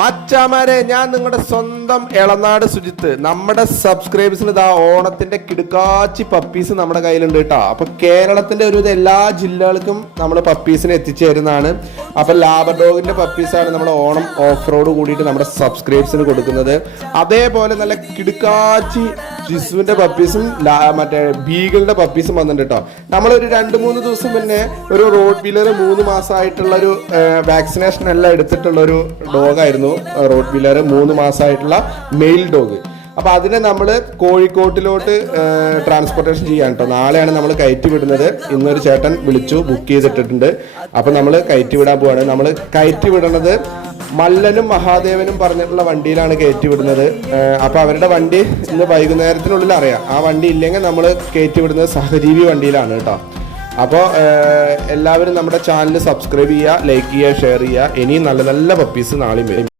മച്ചാമാരെ, ഞാൻ നിങ്ങളുടെ സ്വന്തം എളനാട് സുജിത്ത്. നമ്മുടെ സബ്സ്ക്രൈബേഴ്സിന് ഇതാ ഓണത്തിന്റെ കിടുക്കാച്ചി പപ്പീസ് നമ്മുടെ കയ്യിലുണ്ട് കേട്ടോ. അപ്പൊ കേരളത്തിന്റെ ഒരു എല്ലാ ജില്ലകൾക്കും നമ്മൾ പപ്പീസിനെ എത്തിച്ചു തരുന്നതാണ്. അപ്പൊ ലാബർഡോഗിന്റെ പപ്പീസാണ് നമ്മുടെ ഓണം ഓഫ് റോഡ് കൂടിയിട്ട് നമ്മുടെ സബ്സ്ക്രൈബേഴ്സിന് കൊടുക്കുന്നത്. അതേപോലെ നല്ല കിടുക്കാച്ചി ജിസുവിന്റെ പപ്പീസും മറ്റേ ബീഗിളിന്റെ പപ്പീസും വന്നിട്ടുണ്ട് കേട്ടോ. നമ്മളൊരു 2-3 ദിവസം മുന്നേ ഒരു റോഡ് വീലർ 3 മാസമായിട്ടുള്ള ഒരു വാക്സിനേഷൻ എല്ലാം എടുത്തിട്ടുള്ള ഒരു ഡോഗായിരുന്നു. റോഡ് വീലർ 3 മാസമായിട്ടുള്ള മെയിൽ ഡോഗ്. അപ്പൊ അതിനെ നമ്മൾ കോഴിക്കോട്ടിലോട്ട് ട്രാൻസ്പോർട്ടേഷൻ ചെയ്യാൻ കേട്ടോ. നാളെയാണ് നമ്മൾ കയറ്റി വിടുന്നത്. ഇന്നൊരു ചേട്ടൻ വിളിച്ചു, ബുക്ക് ചെയ്തിട്ടിട്ടുണ്ട്. അപ്പൊ നമ്മൾ കയറ്റി വിടാൻ പോവാണ്. നമ്മൾ കയറ്റി വിടണത് മല്ലനും മഹാദേവനും പറഞ്ഞിട്ടുള്ള വണ്ടിയിലാണ് കയറ്റി വിടുന്നത്. അപ്പൊ അവരുടെ വണ്ടി ഇന്ന് വൈകുന്നേരത്തിനുള്ളിൽ അറിയാം. ആ വണ്ടി ഇല്ലെങ്കിൽ നമ്മൾ കയറ്റി വിടുന്നത് സഹജീവി വണ്ടിയിലാണ് കേട്ടോ. അപ്പോൾ എല്ലാവരും നമ്മുടെ ചാനൽ സബ്സ്ക്രൈബ് ചെയ്യുക, ലൈക്ക് ചെയ്യുക, ഷെയർ ചെയ്യുക. ഇനിയും നല്ല നല്ല പപ്പീസ് നാളെയും വരും.